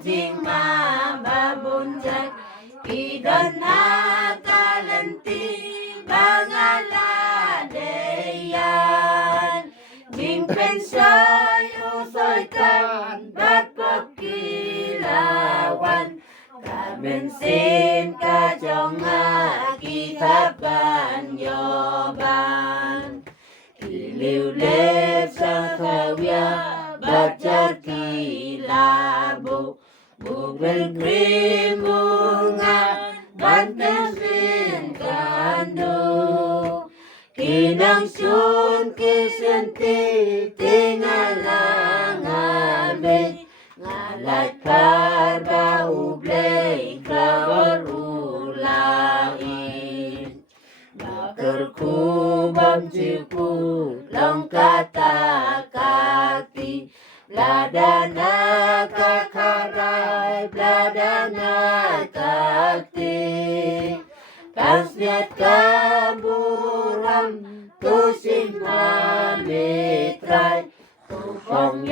jing mababunjang idon hatalanti bangaladeyan jing pensoy usoy kan bat pagkilawan kabensin kajonga kitaban yoban iliw-liw sa kawya baca kilabu bubel krim bunga bantasin kandu kinang sun kisenti tingalang abe ngalat karba ublay kawar ulain bakar kubam cipu long katakati bladana kakaray bladana kakti kasnyat kaburam tusim mamitray tupong